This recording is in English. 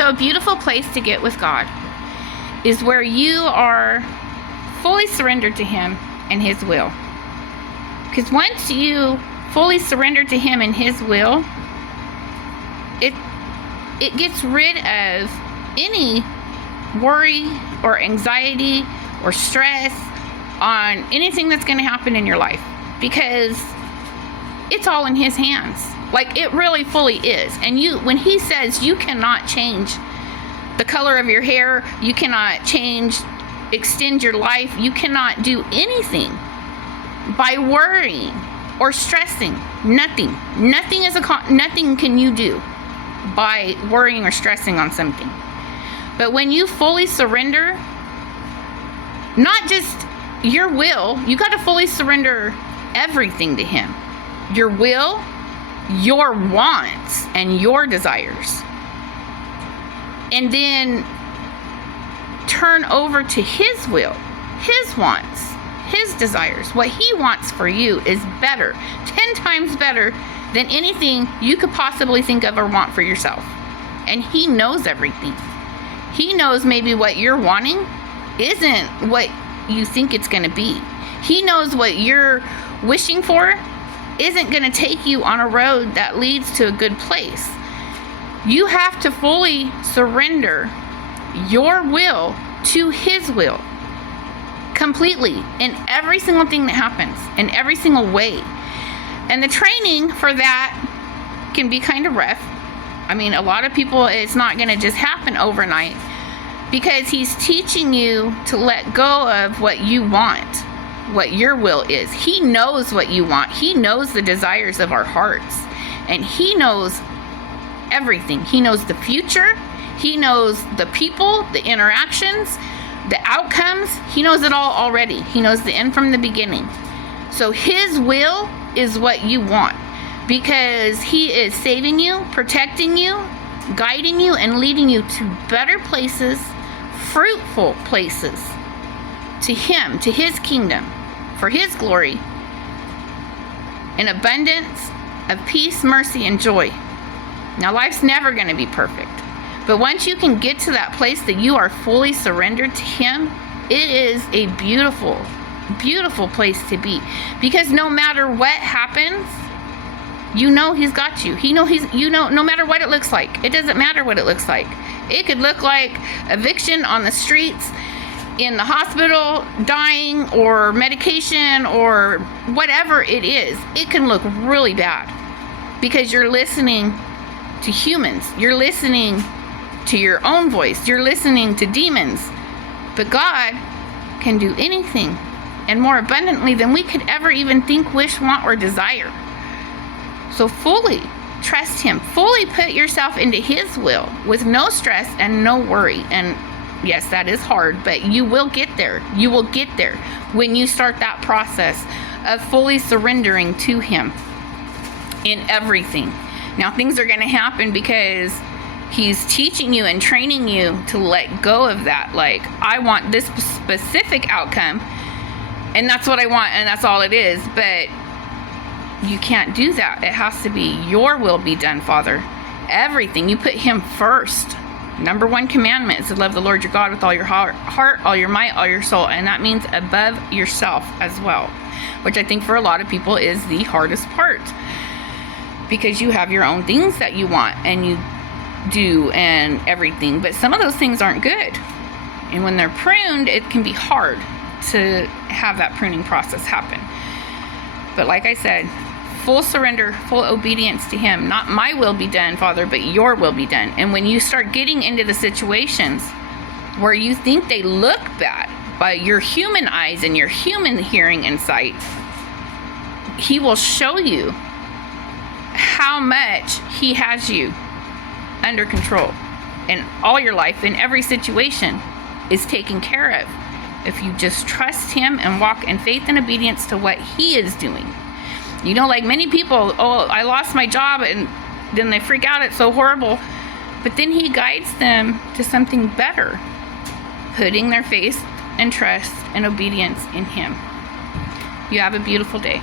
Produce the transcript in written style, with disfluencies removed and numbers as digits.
So a beautiful place to get with God is where you are fully surrendered to Him and His will. Because once you fully surrender to Him and His will, it gets rid of any worry or anxiety or stress on anything that's going to happen in your life, because it's all in His hands. Like, it really fully is. And when He says you cannot change the color of your hair, you cannot extend your life, you cannot do anything by worrying or stressing. Nothing can you do by worrying or stressing on something. But when you fully surrender, not just your will, you got to fully surrender everything to Him. Your will, your wants, and your desires. And then turn over to His will, His wants, His desires. What He wants for you is better, 10 times better than anything you could possibly think of or want for yourself. And He knows everything. He knows maybe what you're wanting isn't what you think it's going to be. He knows what you're wishing for isn't going to take you on a road that leads to a good place. You have to fully surrender your will to His will completely in every single thing that happens, in every single way. And the training for that can be kind of rough. I mean, a lot of people, it's not going to just happen overnight, because He's teaching you to let go of what you want, what your will is. He knows what you want. He knows the desires of our hearts, and He knows everything. He knows the future. He knows the people, the interactions, the outcomes. He knows it all already. He knows the end from the beginning. So His will is what you want, because He is saving you, protecting you, guiding you, and leading you to better places, fruitful places, to Him, to His kingdom, for His glory, an abundance of peace, mercy, and joy. Now, life's never going to be perfect, but once you can get to that place that you are fully surrendered to Him, it is a beautiful, beautiful place to be. Because no matter what happens, you know He's got you. No matter what it looks like. It doesn't matter what it looks like. It could look like eviction on the streets, in the hospital, dying, or medication, or whatever it is. It can look really bad, because you're listening to humans. You're listening to your own voice. You're listening to demons. But God can do anything and more abundantly than we could ever even think, wish, want, or desire. So fully trust Him. Fully put yourself into His will with no stress and no worry. And yes, that is hard, but you will get there. You will get there when you start that process of fully surrendering to Him in everything. Now, things are going to happen because He's teaching you and training you to let go of that. Like, I want this specific outcome, and that's what I want, and that's all it is. But you can't do that. It has to be your will be done, Father. Everything. You put Him first. Number 1 commandment is to love the Lord your God with all your heart, all your might, all your soul. And that means above yourself as well, which I think for a lot of people is the hardest part, because you have your own things that you want and you do and everything. But some of those things aren't good. And when they're pruned, it can be hard to have that pruning process happen. But like I said, full surrender, full obedience to Him. Not my will be done, Father, but your will be done. And when you start getting into the situations where you think they look bad by your human eyes and your human hearing and sight, He will show you how much He has you under control. And all your life, in every situation, is taken care of if you just trust Him and walk in faith and obedience to what He is doing. You know, like many people, oh, I lost my job, and then they freak out, it's so horrible. But then He guides them to something better, putting their faith and trust and obedience in Him. You have a beautiful day.